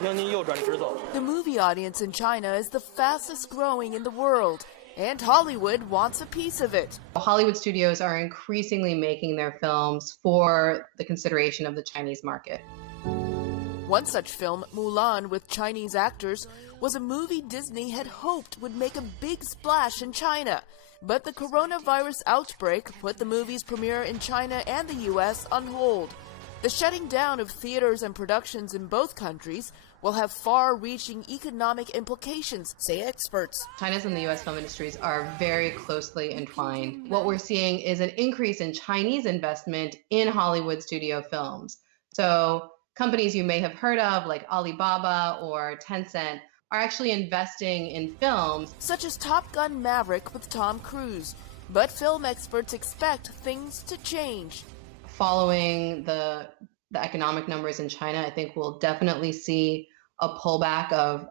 The movie audience in China is the fastest growing in the world, and Hollywood wants a piece of it. Hollywood studios are increasingly making their films for the consideration of the Chinese market. One such film, Mulan, with Chinese actors, was a movie Disney had hoped would make a big splash in China. But the coronavirus outbreak put the movie's premiere in China and the U.S. on hold. The shutting down of theaters and productions in both countries will have far-reaching economic implications, say experts. China's and the U.S. film industries are very closely entwined. What we're seeing is an increase in Chinese investment in Hollywood studio films. So companies you may have heard of, like Alibaba or Tencent, are actually investing in films. Such as Top Gun Maverick with Tom Cruise. But film experts expect things to change. Following the economic numbers in China, I think we'll definitely see a pullback of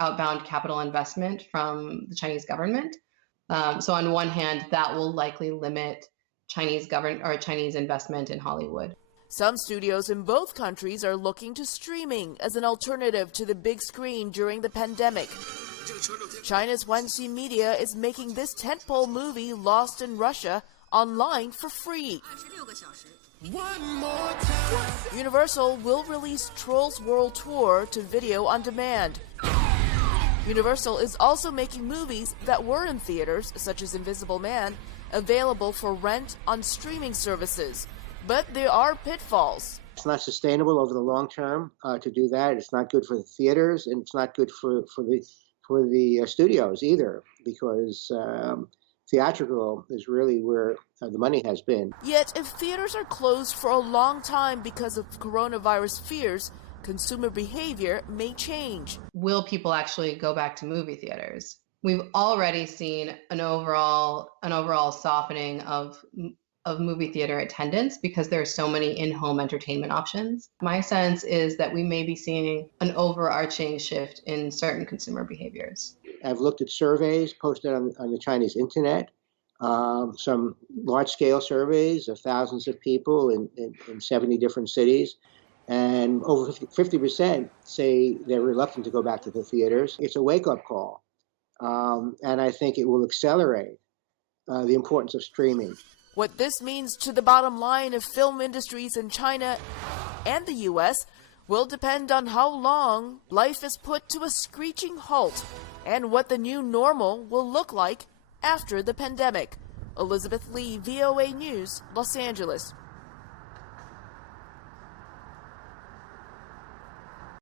outbound capital investment from the Chinese government. So on one hand, that will likely limit Chinese investment in Hollywood. Some studios in both countries are looking to streaming as an alternative to the big screen during the pandemic. China's Wanxi Media is making this tentpole movie, Lost in Russia, online for free. Universal will release Trolls World Tour to video on demand. Universal is also making movies that were in theaters, such as Invisible Man, available for rent on streaming services. But there are pitfalls. It's not sustainable over the long term to do that. It's not good for the theaters, and it's not good for the studios either, because theatrical is really where the money has been. Yet, if theaters are closed for a long time because of coronavirus fears, consumer behavior may change. Will people actually go back to movie theaters? We've already seen an overall softening of movie theater attendance because there are so many in-home entertainment options. My sense is that we may be seeing an overarching shift in certain consumer behaviors. I've looked at surveys posted on the Chinese internet, some large-scale surveys of thousands of people in 70 different cities, and over 50% say they're reluctant to go back to the theaters. It's a wake-up call, and I think it will accelerate the importance of streaming. What this means to the bottom line of film industries in China and the U.S. will depend on how long life is put to a screeching halt and what the new normal will look like after the pandemic. Elizabeth Lee, VOA News, Los Angeles.